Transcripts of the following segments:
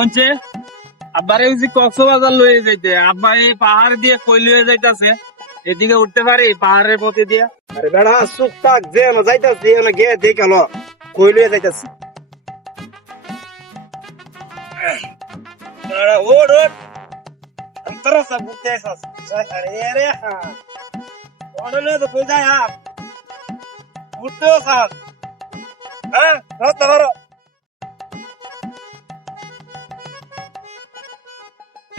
হচ্ছে আব্বারে কক্সবাজার লয়ে যাইতে, আব্বা এই পাহাড় দিয়ে কই লয়ে যাইতাছে, এদিকে উঠতে পারি পাহাড়ের পথে দিয়া? আরে বেড়া চুপ থাক, যে না যাইতাছি না গে দেখ আলো কই লইয়া যাইতাছি। ওড ওড अंतरा सब बुते सस अरे रे हां ओडले तो कोई जाए आप उठो साहब हां रत धरो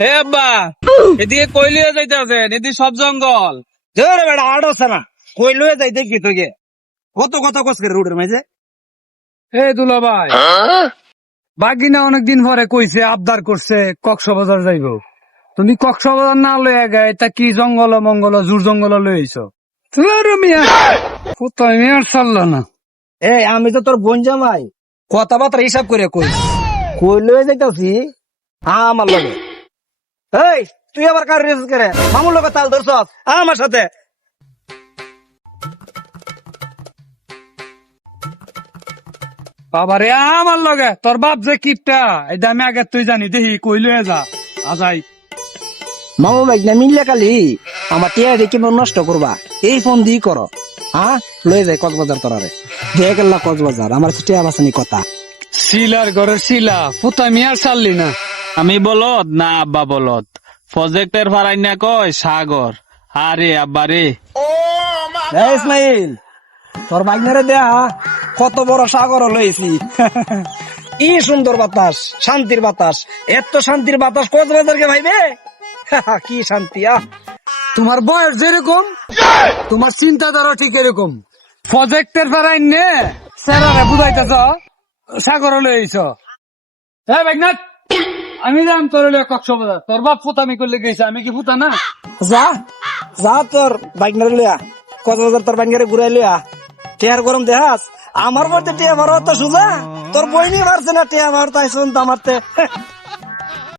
হে আব্বা এদিকে কই লয়ে যাইতাছেন? এদিকে সব জঙ্গল। জোরে বেড়া আড়ছে না কই লইয়া যাই দেখি তোকে কত কথা কস করে রোডের মাঝে। এ দুলা ভাই, বাগিনা অনেকদিন পরে কইছে, আবদার করছে কক্সবাজার যাইব। তুমি কক্সবাজার না লইয়া গায়ে তা কি জঙ্গল মঙ্গল জোর জঙ্গল লইছ? মিয়া কোথায় মেয়ার চাল্লা না। এই আমি তো তোর বোন জামাই, কথাবার্তা হিসাব করে কই কই লইয়া যাইতাছি আমার লগে। এই তুই আবার কার রেস করে মামুর লগে তাল ধরছ আমার সাথে? বাবা রে আমার লগে তোর বাপ যে কিপটা, এটা আমি আগে তুই জানি, দেখি কই লইয়া যা আজাই। মামু ভাই না মিললে কালি আমার টিয়া রেখে নষ্ট করবা, এই ফোন দিয়ে করো। হ্যাঁ লয়ে যায় কক্সবাজার তোরারে দিয়ে গেল কক্সবাজার, আমার টিয়া বাসানি কথা। শিলার ঘরের শিলা কোথায় মেয়ার চাললি না। আমি বলদ না আব্বা বলদ? প্রজেক্টের ভাড়াই না কয় সাগর। আরে আব্বা রে ইসমাইল তোর বাইনারে দেয়া কত বড় সাগর লইছি। কি সুন্দর বাতাস, শান্তির বাতাস, এত শান্তির বাতাস কক্সবাজারকে ভাইবে কি শান্তি। তোমার বয়স যেরকম তোমার চিন্তাধারা ঠিক এরকম। প্রজেক্টের দ্বারা নে স্যারারে বুঝাইতেছ সাগর লইছ। হ্যাঁ মেঘনাথ, আমি যাম তোর কক্সবাজার। তোর বাপ ফুতামি করলে গেছে, আমি কি ফুতা না? যা যা তোর বাইকনারে লইয়া কক্সবাজার তোর বাইনারে ঘুরাই লইয়া। টিয়ার গরম দেখাস আমার মধ্যে টিয়া মারো তো সুজা, তোর বই নিয়ে মারছে না টিয়া মারতে আইসুন তো মারতে।